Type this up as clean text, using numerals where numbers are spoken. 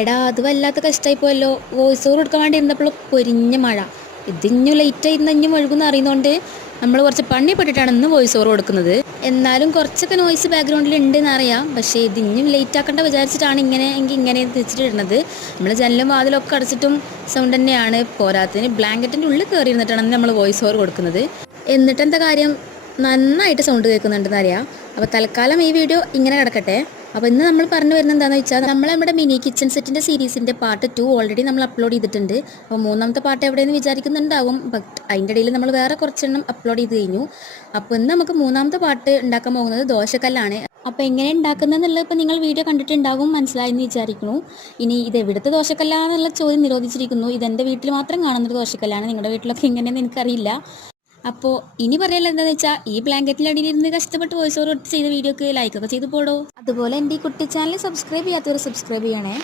എടാ അത് വല്ലാത്ത കഷ്ടമായി പോയല്ലോ. വോയിസ് ഓവർ കൊടുക്കാൻ വേണ്ടി ഇരുന്നപ്പോൾ പൊരിഞ്ഞ മഴ. ഇതിഞ്ഞു ലേറ്റായി ഇന്നും ഒഴുകുന്ന അറിയുന്നതുകൊണ്ട് നമ്മൾ കുറച്ച് പണിപ്പെട്ടിട്ടാണ് ഇന്ന് വോയിസ് ഓവർ കൊടുക്കുന്നത്. എന്നാലും കുറച്ചൊക്കെ നോയ്സ് ബാക്ക്ഗ്രൗണ്ടിൽ ഉണ്ടെന്ന് അറിയാം. പക്ഷേ ഇതിഞ്ഞും ലേറ്റ് ആക്കേണ്ട വിചാരിച്ചിട്ടാണ് ഇങ്ങനെ എങ്കിൽ ഇങ്ങനെ വെച്ചിട്ടിടുന്നത്. നമ്മൾ ജനലും വാതിലൊക്കെ അടച്ചിട്ടും സൗണ്ട് തന്നെയാണ്. പോരാത്തതിന് ബ്ലാങ്കറ്റിൻ്റെ ഉള്ളിൽ കയറി ഇരുന്നിട്ടാണ് നമ്മൾ വോയിസ് ഓവർ കൊടുക്കുന്നത്. എന്നിട്ട് എന്താ കാര്യം, നന്നായിട്ട് സൗണ്ട് കേൾക്കുന്നുണ്ടെന്ന് അറിയാം. അപ്പോൾ തൽക്കാലം ഈ വീഡിയോ ഇങ്ങനെ കിടക്കട്ടെ. അപ്പോൾ ഇന്ന് നമ്മൾ പറഞ്ഞു വരുന്നത് എന്താണെന്ന് വെച്ചാൽ, നമ്മുടെ മിനി കിച്ചൺ സെറ്റിൻ്റെ സീരീസിൻ്റെ പാർട്ട് 2 ഓൾറെഡി നമ്മൾ അപ്ലോഡ് ചെയ്തിട്ടുണ്ട്. അപ്പോൾ മൂന്നാമത്തെ പാർട്ട് എവിടെയെന്ന് വിചാരിക്കുന്നുണ്ടാവും. ബട്ട് അതിൻ്റെ ഇടയിൽ നമ്മൾ വേറെ കുറച്ചെണ്ണം അപ്ലോഡ് ചെയ്ത് കഴിഞ്ഞു. അപ്പോൾ ഇന്ന് നമുക്ക് മൂന്നാമത്തെ പാർട്ട് ഉണ്ടാക്കാൻ പോകുന്നത് ദോശക്കല്ലാണ്. അപ്പോൾ എങ്ങനെ ഉണ്ടാക്കുന്നതെന്നുള്ളത് ഇപ്പോൾ നിങ്ങൾ വീഡിയോ കണ്ടിട്ടുണ്ടാകും, മനസ്സിലായെന്ന് വിചാരിക്കുന്നു. ഇനി ഇത് എവിടുത്തെ ദോശക്കല്ലാന്നുള്ള ചോദ്യം നിരോധിച്ചിരിക്കുന്നു. ഇതെൻ്റെ വീട്ടിൽ മാത്രം കാണുന്നൊരു ദോശക്കല്ലാണ്. നിങ്ങളുടെ വീട്ടിലൊക്കെ എങ്ങനെയെന്ന് എനിക്കറിയില്ല. അപ്പോൾ ഇനി പറയാനുള്ള എന്താണെന്ന് വെച്ചാൽ, ഈ ബ്ലാങ്കറ്റിലടിയിലിരുന്ന് കഷ്ടപ്പെട്ട് വോയിസ് ഓവർ ചെയ്ത വീഡിയോക്ക് ലൈക്കൊക്കെ ചെയ്ത് പോടോ. അതുപോലെ എൻ്റെ ഈ കുട്ടി ചാനൽ സബ്സ്ക്രൈബ് ചെയ്യാത്തവർ സബ്സ്ക്രൈബ് ചെയ്യണേ.